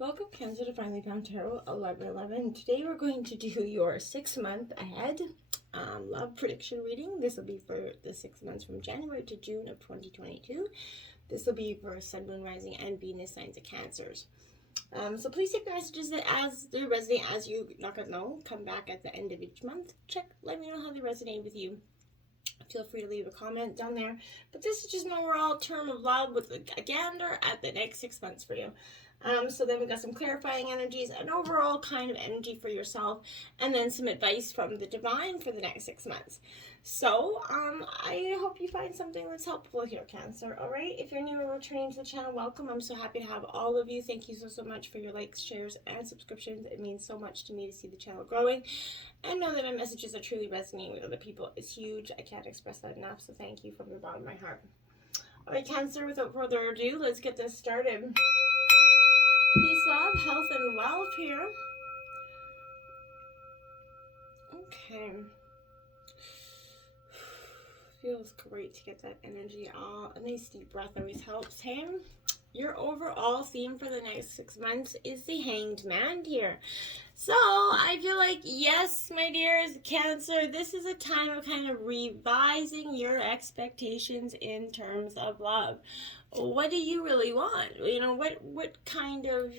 Welcome, Cancer, to Finally Found Tarot 1111. Today we're going to do your 6 month ahead love prediction reading. This will be for the 6 months from January to June of 2022. This will be for Sun, Moon, Rising, and Venus signs of Cancers. So please take the messages as they resonate as you not gonna know. Come back at the end of each month. Check, let me know how they resonate with you. Feel free to leave a comment down there. But this is just an overall term of love with a gander at the next 6 months for you. So then we got some clarifying energies, an overall kind of energy for yourself, and then some advice from the divine for the next 6 months. So I hope you find something that's helpful here, Cancer. All right, if you're new or returning to the channel, welcome. I'm so happy to have all of you. Thank you so much for your likes, shares, and subscriptions. It means so much to me to see the channel growing and know that my messages are truly resonating with other people. It's huge. I can't express that enough, so thank you from the bottom of my heart. All right, Cancer, without further ado, let's get this started. Peace, love, health, and wealth here. Okay. Feels great to get that energy all. A nice deep breath always helps. Hey, your overall theme for the next 6 months is the Hanged Man here. So I feel like, yes, my dears, Cancer, this is a time of kind of revising your expectations in terms of love. What do you really want? You know, what kind of,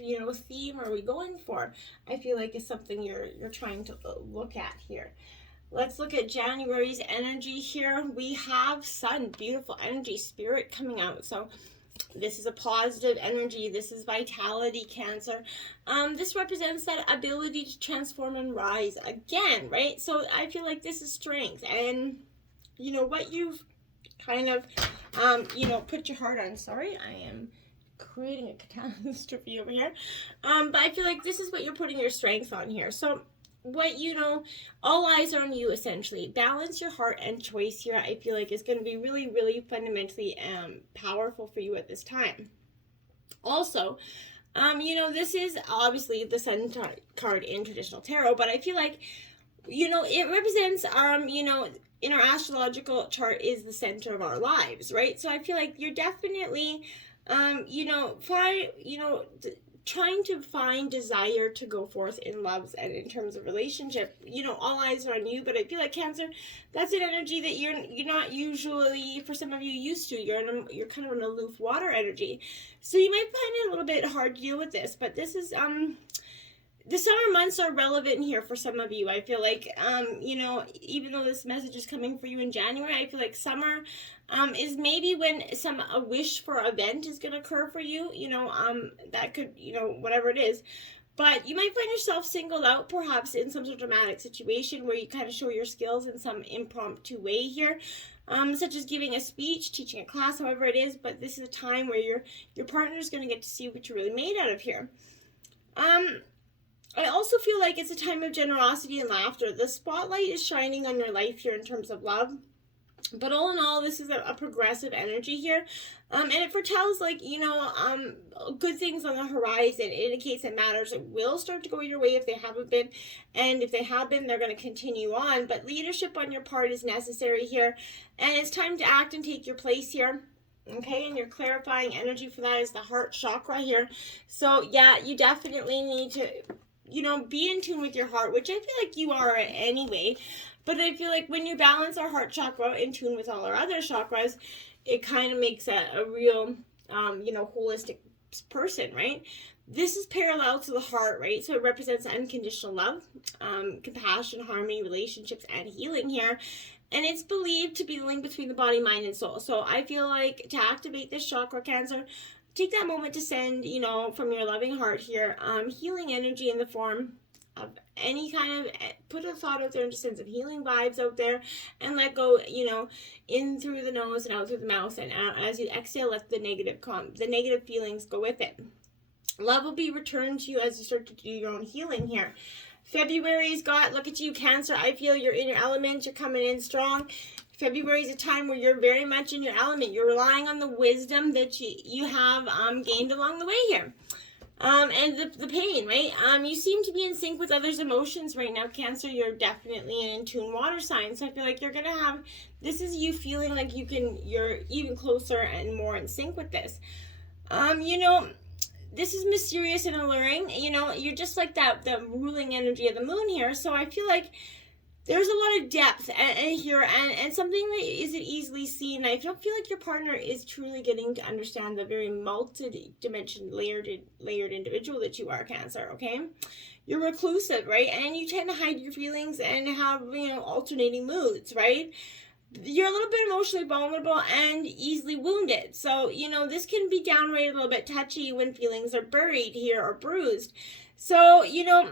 theme are we going for? I feel like it's something you're trying to look at here. Let's look at January's energy here. We have Sun, beautiful energy, Spirit coming out. So this is a positive energy. This is vitality, Cancer. This represents that ability to transform and rise again, right? So I feel like this is strength. And, what you've kind of, put your heart on. Sorry, I am creating a catastrophe over here. But I feel like this is what you're putting your strength on here. So what, all eyes are on you, essentially. Balance your heart and choice here, I feel like, is going to be really, really fundamentally powerful for you at this time. Also, this is obviously the Sun card in traditional tarot, but I feel like, it represents, in our astrological chart is the center of our lives, right? So I feel like you're definitely, trying to find desire to go forth in loves and in terms of relationship. All eyes are on you, but I feel like, Cancer, that's an energy that you're not usually, for some of you, used to. You're kind of an aloof water energy, so you might find it a little bit hard to deal with this. But this is the summer months are relevant here for some of you. I feel like, even though this message is coming for you in January, I feel like summer is maybe when a wish for event is going to occur for you. That could, whatever it is. But you might find yourself singled out perhaps in some sort of dramatic situation where you kind of show your skills in some impromptu way here. Such as giving a speech, teaching a class, however it is. But this is a time where your partner is going to get to see what you're really made out of here. I also feel like it's a time of generosity and laughter. The spotlight is shining on your life here in terms of love. But all in all, this is a progressive energy here. And it foretells, good things on the horizon. It indicates that matters will start to go your way if they haven't been. And if they have been, they're going to continue on. But leadership on your part is necessary here. And it's time to act and take your place here. Okay, and your clarifying energy for that is the heart chakra here. So, yeah, you definitely need to, be in tune with your heart, which I feel like you are anyway. But I feel like when you balance our heart chakra in tune with all our other chakras, it kind of makes a real, holistic person, right? This is parallel to the heart, right? So it represents unconditional love, compassion, harmony, relationships, and healing here. And it's believed to be the link between the body, mind, and soul. So I feel like to activate this chakra, Cancer, take that moment to send, from your loving heart here, healing energy in the form of any kind of, put a thought out there and just send some healing vibes out there and let go, in through the nose and out through the mouth. And as you exhale, let the negative feelings go with it. Love will be returned to you as you start to do your own healing here. February's got, look at you, Cancer. I feel you're in your element. You're coming in strong. February is a time where you're very much in your element. You're relying on the wisdom that you have gained along the way here. And the pain, right? You seem to be in sync with others' emotions right now, Cancer. You're definitely an in-tune water sign. So I feel like you're going to have, this is you feeling like you're even closer and more in sync with this. this is mysterious and alluring. You know, you're just like that, the ruling energy of the moon here. So I feel like there's a lot of depth here, and something that isn't easily seen. I don't feel like your partner is truly getting to understand the very multi-dimensional layered individual that you are, Cancer, okay? You're reclusive, right? And you tend to hide your feelings and have, you know, alternating moods, right? You're a little bit emotionally vulnerable and easily wounded. So, you know, this can be downright a little bit touchy when feelings are buried here or bruised. So, you know,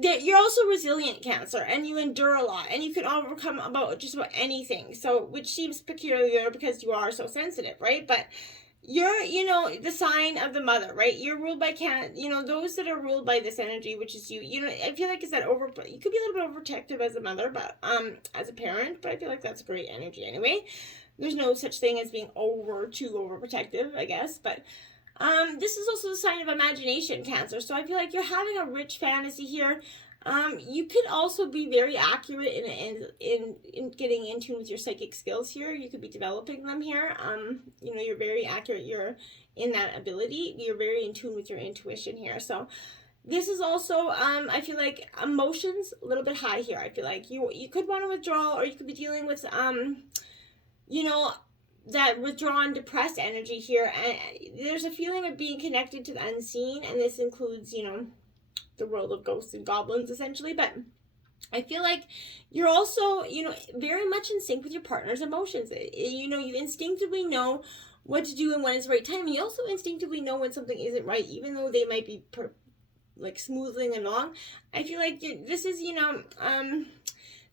you're also resilient, Cancer, and you endure a lot, and you can overcome just about anything. So, which seems peculiar because you are so sensitive, right? But you're, you know, the sign of the mother, right? You're ruled by you know, those that are ruled by this energy, which is you. You know, I feel like it's that you could be a little bit overprotective as a mother, but as a parent, but I feel like that's great energy anyway. There's no such thing as being too overprotective, I guess, but this is also a sign of imagination, Cancer. So I feel like you're having a rich fantasy here. You could also be very accurate in getting in tune with your psychic skills here. You could be developing them here. You know, you're very accurate. You're in that ability. You're very in tune with your intuition here. So this is also, I feel like emotions a little bit high here. I feel like you could want to withdraw, or you could be dealing with, you know, that withdrawn, depressed energy here. And there's a feeling of being connected to the unseen, and this includes, you know, the world of ghosts and goblins, essentially. But I feel like you're also, you know, very much in sync with your partner's emotions. You know, you instinctively know what to do and when it's the right time. And you also instinctively know when something isn't right, even though they might be like smoothing along. I feel like this is, you know,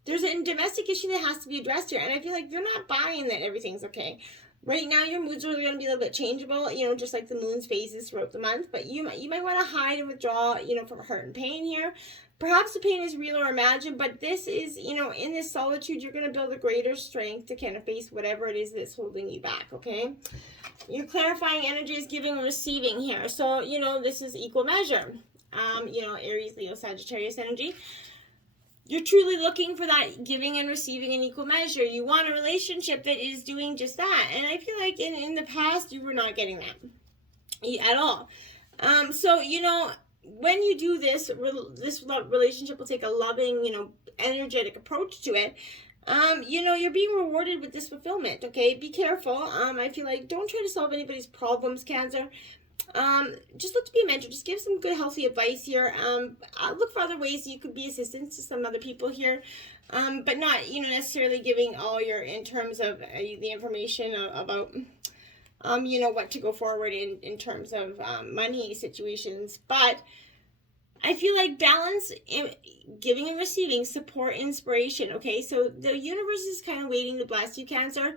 there's a domestic issue that has to be addressed here, and I feel like you're not buying that everything's okay. Right now, your moods are going to be a little bit changeable, you know, just like the moon's phases throughout the month. But you might want to hide and withdraw, you know, from hurt and pain here. Perhaps the pain is real or imagined, but this is, you know, in this solitude, you're going to build a greater strength to kind of face whatever it is that's holding you back, okay? Your clarifying energy is giving and receiving here. So, you know, this is equal measure. You know, Aries, Leo, Sagittarius energy. You're truly looking for that giving and receiving in equal measure. You want a relationship that is doing just that. And I feel like in the past, you were not getting that at all. So, you know, when you do this, this relationship will take a loving, you know, energetic approach to it. You know, you're being rewarded with this fulfillment, okay? Be careful. I feel like don't try to solve anybody's problems, Cancer. Just look to be a mentor. Just give some good, healthy advice here. Look for other ways you could be assistance to some other people here, but not, you know, necessarily giving all your, in terms of the information about, you know, what to go forward in terms of money situations. But I feel like balance in giving and receiving, support, inspiration. Okay, so the universe is kind of waiting to bless you, Cancer.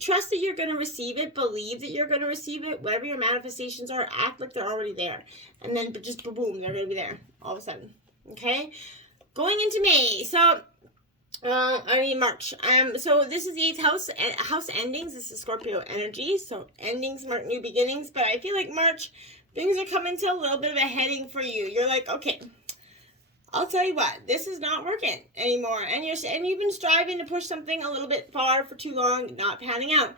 Trust that you're going to receive it. Believe that you're going to receive it. Whatever your manifestations are, act like they're already there. And then just boom, they're going to be there all of a sudden. Okay? Going into May. So, March. So this is the 8th house endings. This is Scorpio energy. So endings mark new beginnings. But I feel like March, things are coming to a little bit of a heading for you. You're like, okay, I'll tell you what, this is not working anymore. And you've been striving to push something a little bit far for too long, not panning out.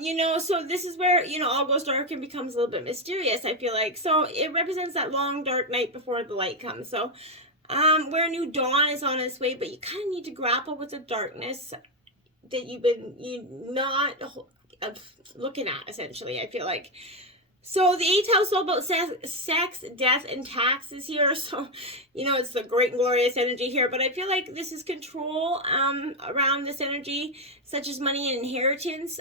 You know, so this is where, you know, all goes dark and becomes a little bit mysterious, I feel like. So it represents that long, dark night before the light comes. So, where a new dawn is on its way, but you kind of need to grapple with the darkness that you're not looking at, essentially, I feel like. So the 8th house is all about sex, death, and taxes here. So, you know, it's the great and glorious energy here. But I feel like this is control around this energy, such as money and inheritance.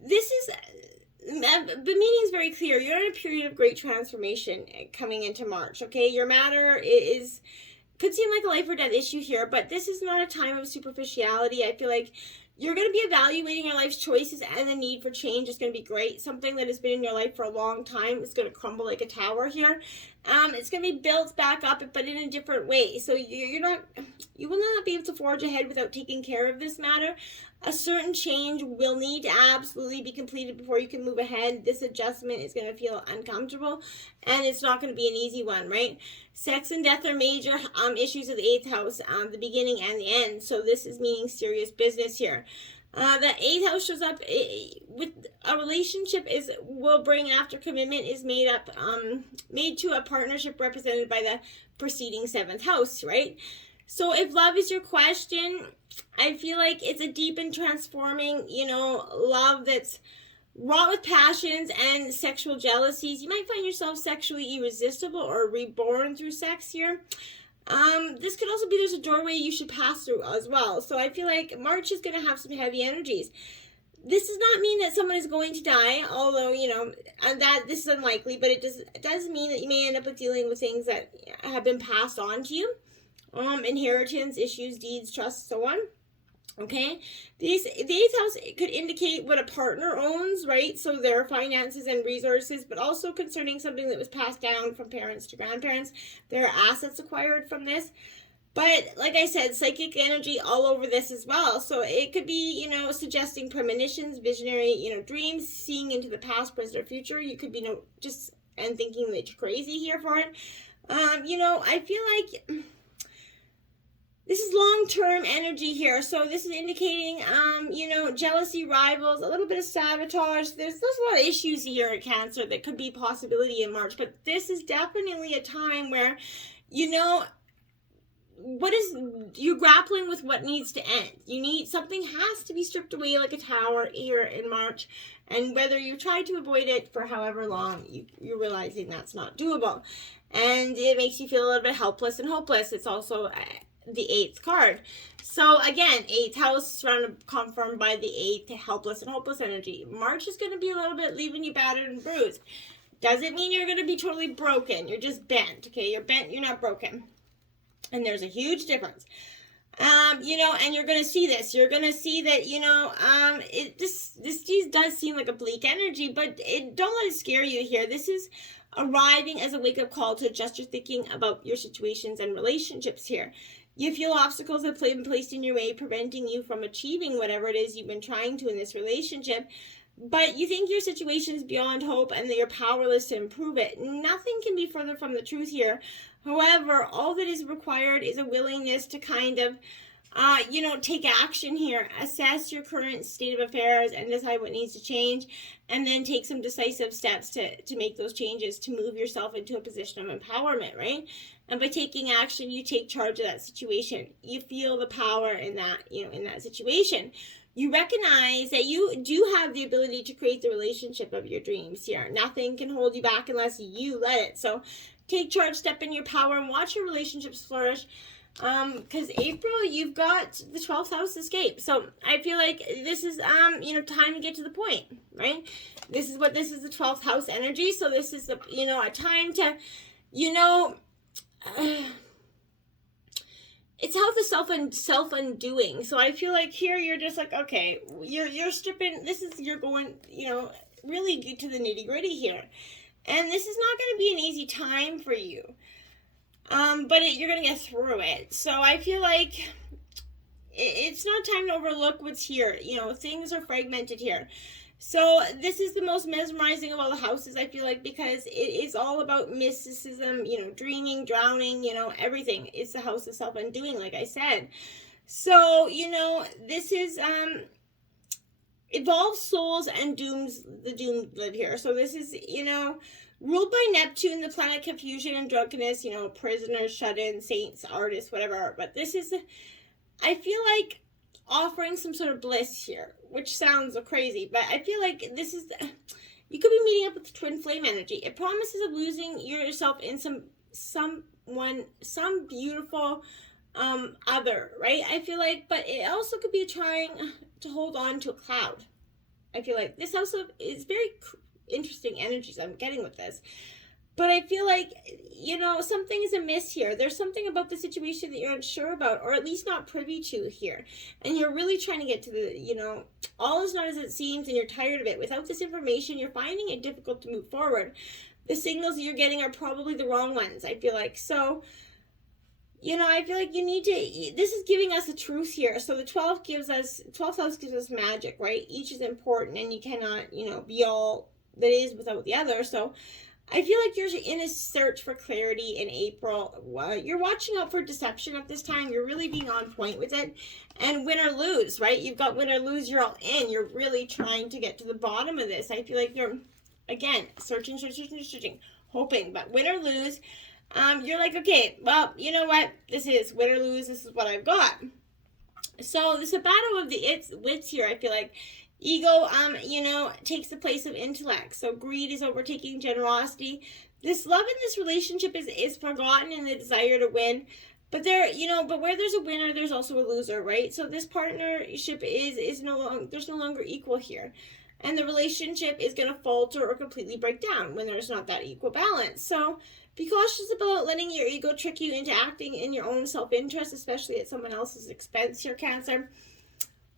This is, the meaning is very clear. You're in a period of great transformation coming into March, okay? Your matter could seem like a life or death issue here, but this is not a time of superficiality. I feel like you're going to be evaluating your life's choices, and the need for change is going to be great. Something that has been in your life for a long time is going to crumble like a tower here. It's going to be built back up, but in a different way. So you will not be able to forge ahead without taking care of this matter. A certain change will need to absolutely be completed before you can move ahead. This adjustment is going to feel uncomfortable, and it's not going to be an easy one, right? Sex and death are major issues of the 8th house, the beginning and the end. So this is meaning serious business here. The 8th house shows up with a relationship will bring after commitment is made to a partnership represented by the preceding 7th house, right? So if love is your question, I feel like it's a deep and transforming, love that's wrought with passions and sexual jealousies. You might find yourself sexually irresistible or reborn through sex here. This could also be there's a doorway you should pass through as well. So I feel like March is going to have some heavy energies. This does not mean that someone is going to die, although, and that this is unlikely, but it does mean that you may end up with dealing with things that have been passed on to you. Inheritance, issues, deeds, trust, so on. Okay, the 8th house could indicate what a partner owns, right? So their finances and resources, but also concerning something that was passed down from parents to grandparents. There are assets acquired from this. But like I said, psychic energy all over this as well. So it could be, suggesting premonitions, visionary, dreams, seeing into the past, present, or future. You could be, and thinking that you're crazy here for it. I feel like this is long-term energy here. So this is indicating, jealousy, rivals, a little bit of sabotage. There's a lot of issues here at Cancer that could be a possibility in March. But this is definitely a time where, you're grappling with what needs to end. Something has to be stripped away like a tower here in March. And whether you try to avoid it for however long, you're realizing that's not doable. And it makes you feel a little bit helpless and hopeless. It's also the 8th card. So again, 8th house confirmed by the 8th, helpless and hopeless energy. March is going to be a little bit leaving you battered and bruised. Doesn't mean you're going to be totally broken. You're just bent, okay? You're bent, you're not broken. And there's a huge difference. And you're going to see this. You're going to see that, this does seem like a bleak energy, but don't let it scare you here. This is arriving as a wake-up call to adjust your thinking about your situations and relationships here. You feel obstacles have been placed in your way, preventing you from achieving whatever it is you've been trying to in this relationship. But you think your situation is beyond hope and that you're powerless to improve it. Nothing can be further from the truth here. However, all that is required is a willingness to kind of, take action here. Assess your current state of affairs and decide what needs to change. And then take some decisive steps to make those changes, to move yourself into a position of empowerment, right? And by taking action, you take charge of that situation. You feel the power in that, in that situation. You recognize that you do have the ability to create the relationship of your dreams here. Nothing can hold you back unless you let it. So take charge, step in your power, and watch your relationships flourish. Because April, you've got the 12th house escape. So I feel like this is, time to get to the point, right? This is the 12th house energy. So this is, a time to, it's how the self-undoing. So I feel like here you're just like, okay, you're stripping, you're going, really get to the nitty-gritty here. And this is not going to be an easy time for you. But you're going to get through it. So I feel like it's not time to overlook what's here. Things are fragmented here. So this is the most mesmerizing of all the houses, I feel like, because it is all about mysticism, dreaming, drowning, everything. It's the house of self-undoing, like I said. So, this is evolved souls and the doomed live here. So this is, ruled by Neptune, the planet confusion and drunkenness, prisoners, shut-in, saints, artists, whatever. But this is, I feel like, offering some sort of bliss here, which sounds crazy, but I feel like this is, you could be meeting up with the twin flame energy. It promises of losing yourself in some beautiful other, right? I feel like, but it also could be trying to hold on to a cloud. I feel like this also is very interesting energies I'm getting with this. But I feel like, something is amiss here. There's something about the situation that you're unsure about, or at least not privy to here. And you're really trying to get to the, all is not as it seems, and you're tired of it. Without this information, you're finding it difficult to move forward. The signals that you're getting are probably the wrong ones, I feel like. So, I feel like you need to, this is giving us a truth here. So the 12th house gives us magic, right? Each is important, and you cannot, be all that is without the other. So, I feel like you're in a search for clarity in April. You're watching out for deception at this time. You're really being on point with it. And win or lose, right? You've got win or lose. You're all in. You're really trying to get to the bottom of this. I feel like you're, again, searching, hoping. But win or lose, you're like, okay, well, you know what? This is win or lose. This is what I've got. So this is a battle of the wits here, I feel like. Ego, takes the place of intellect. So greed is overtaking generosity. This love in this relationship is forgotten in the desire to win. But but where there's a winner, there's also a loser, right? So this partnership is no longer, there's no longer equal here. And the relationship is going to falter or completely break down when there's not that equal balance. So be cautious about letting your ego trick you into acting in your own self-interest, especially at someone else's expense here, Cancer.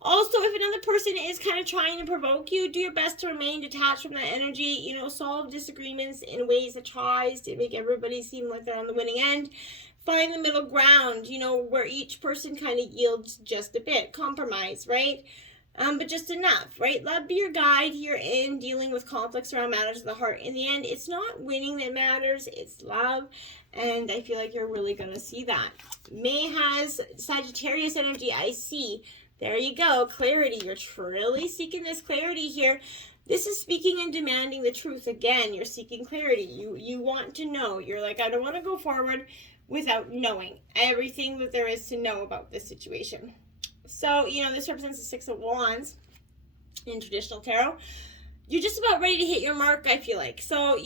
Also, if another person is kind of trying to provoke you, do your best to remain detached from that energy. Solve disagreements in ways that tries to make everybody seem like they're on the winning end. Find the middle ground, where each person kind of yields just a bit. Compromise, right? But just enough, right? Love be your guide here in dealing with conflicts around matters of the heart. In the end, it's not winning that matters, it's love. And I feel like you're really going to see that. May has Sagittarius energy, I see. There you go, clarity. You're truly seeking this clarity here. This is speaking and demanding the truth. Again, you're seeking clarity. You want to know. You're like, I don't want to go forward without knowing everything that there is to know about this situation. So, this represents the Six of Wands in traditional tarot. You're just about ready to hit your mark, I feel like. So,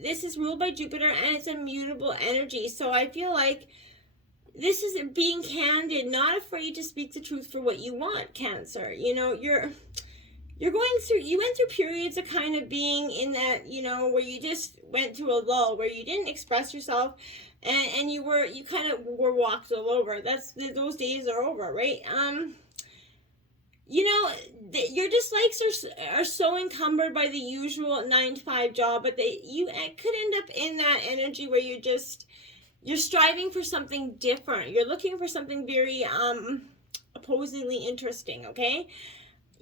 this is ruled by Jupiter and it's a mutable energy. So I feel like this is being candid, not afraid to speak the truth for what you want, Cancer. You're you went through periods of kind of being in that, where you just went through a lull, where you didn't express yourself, and you kind of were walked all over. Those days are over, right? Your dislikes are so encumbered by the usual 9-to-5 job, but you could end up in that energy where you're striving for something different. You're looking for something very opposingly interesting, okay?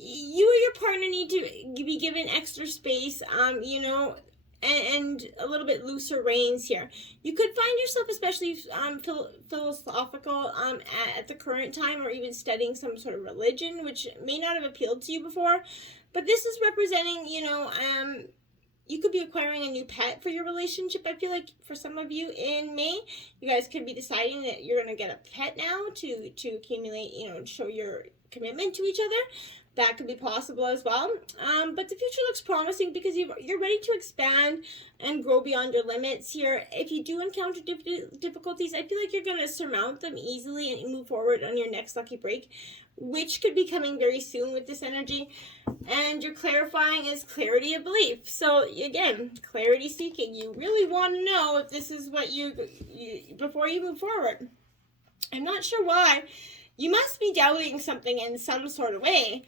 You or your partner need to be given extra space, and a little bit looser reins here. You could find yourself especially philosophical at the current time, or even studying some sort of religion, which may not have appealed to you before. But this is representing, you could be acquiring a new pet for your relationship. I feel like for some of you in May, you guys could be deciding that you're going to get a pet now to accumulate, show your commitment to each other. That could be possible as well. But the future looks promising because you're ready to expand and grow beyond your limits here. If you do encounter difficulties, I feel like you're going to surmount them easily and move forward on your next lucky break, which could be coming very soon with this energy. And your clarifying is clarity of belief. So again, clarity seeking. You really want to know if this is what you before you move forward. I'm not sure why. You must be doubting something in some sort of way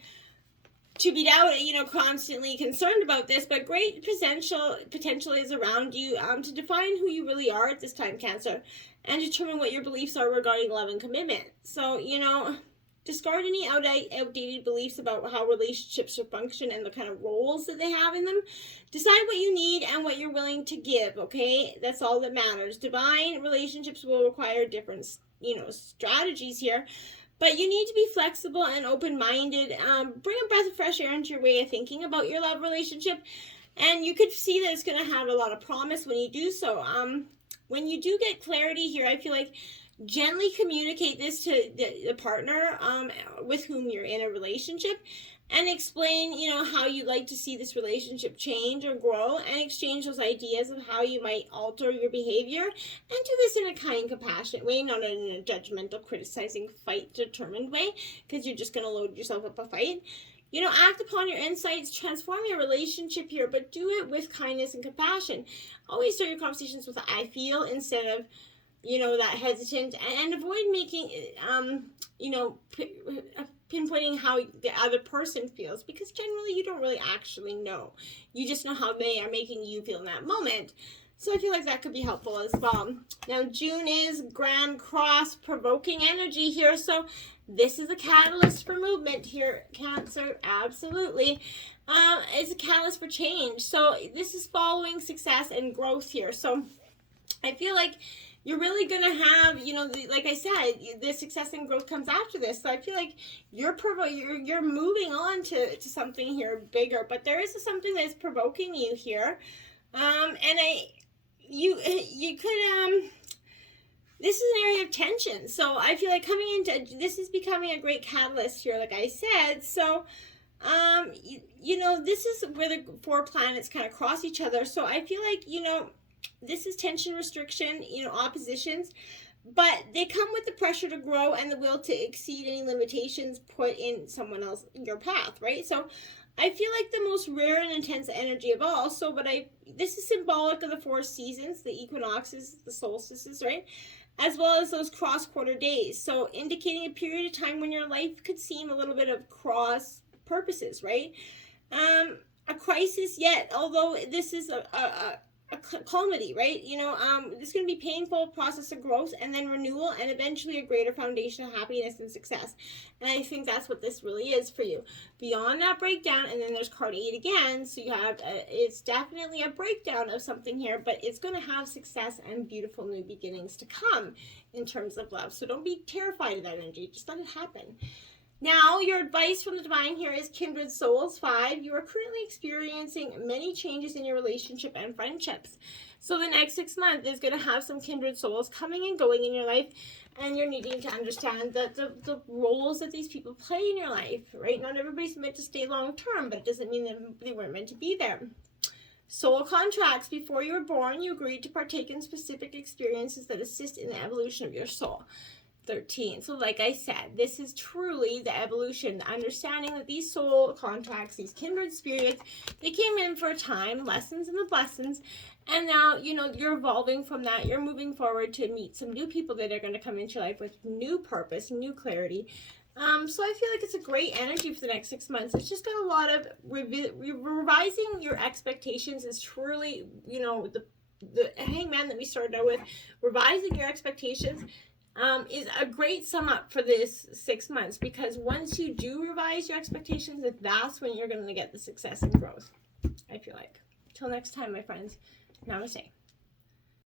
to be constantly concerned about this, but great potential is around you to define who you really are at this time, Cancer, and determine what your beliefs are regarding love and commitment. So, discard any outdated beliefs about how relationships should function and the kind of roles that they have in them. Decide what you need and what you're willing to give, okay? That's all that matters. Divine relationships will require different, strategies here. But you need to be flexible and open-minded. Bring a breath of fresh air into your way of thinking about your love relationship. And you could see that it's going to have a lot of promise when you do so. When you do get clarity here, I feel like gently communicate this to the partner with whom you're in a relationship. And explain, how you'd like to see this relationship change or grow, and exchange those ideas of how you might alter your behavior, and do this in a kind, compassionate way, not in a judgmental, criticizing, fight-determined way, because you're just going to load yourself up a fight. Act upon your insights, transform your relationship here, but do it with kindness and compassion. Always start your conversations with I feel instead of, that hesitant, and avoid making, pinpointing how the other person feels, because generally you don't really actually know. You just know how they are making you feel in that moment. So I feel like that could be helpful as well. Now, June is Grand Cross provoking energy here. So this is a catalyst for movement here, Cancer. Absolutely. It's a catalyst for change. So this is following success and growth here. So I feel like you're really going to have, you know, like I said, the success and growth comes after this. So I feel like you're moving on to something here bigger. But there is something that's provoking you here. You could, this is an area of tension. So I feel like coming into, this is becoming a great catalyst here, like I said. So, you know, this is where the 4 planets kind of cross each other. So I feel like, you know, this is tension, restriction, you know, oppositions, but they come with the pressure to grow and the will to exceed any limitations put in someone else, your path, right? So I feel like the most rare and intense energy of all. So, this is symbolic of the 4 seasons, the equinoxes, the solstices, right? As well as those cross-quarter days. So, indicating a period of time when your life could seem a little bit of cross purposes, right? A crisis yet, although this is a calamity, right? You know, this is going to be painful process of growth and then renewal and eventually a greater foundation of happiness and success. And I think that's what this really is for you. Beyond that breakdown, and then there's card 8 again. So you have, it's definitely a breakdown of something here, but it's going to have success and beautiful new beginnings to come in terms of love. So don't be terrified of that energy. Just let it happen. Now, your advice from the divine here is Kindred Souls 5. You are currently experiencing many changes in your relationship and friendships. So the next 6 months is going to have some kindred souls coming and going in your life, and you're needing to understand the roles that these people play in your life, right? Not everybody's meant to stay long term, but it doesn't mean that they weren't meant to be there. Soul contracts. Before you were born, you agreed to partake in specific experiences that assist in the evolution of your soul. 13. So like I said, this is truly the evolution, the understanding that these soul contracts, these kindred spirits, they came in for a time, lessons and the blessings, and now, you know, you're evolving from that. You're moving forward to meet some new people that are going to come into your life with new purpose, new clarity. So I feel like it's a great energy for the next 6 months. It's just got a lot of revising your expectations is truly, you know, the hangman that we started out with, revising your expectations is a great sum up for this 6 months, because once you do revise your expectations, that's when you're going to get the success and growth, I feel like. Till next time, my friends. Namaste.